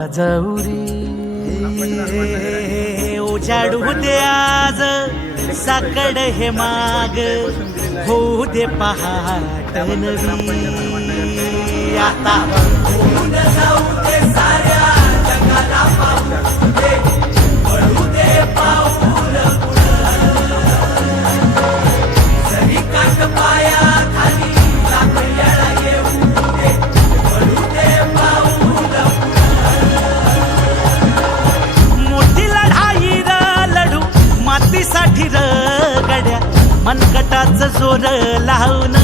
जाऊ रे उजाडू दे आज साकड हे माग होऊ दे पहाट नवी आता जाऊ दे साऱ्या जगाला पाहू दे पडू दे पाऊल जरी काट पाया खाली लाकड्याला येऊ दे पडू दे पाऊल मोठी लढाई लढू मातीसाठी र गड्या मनगटाचं जोर लावून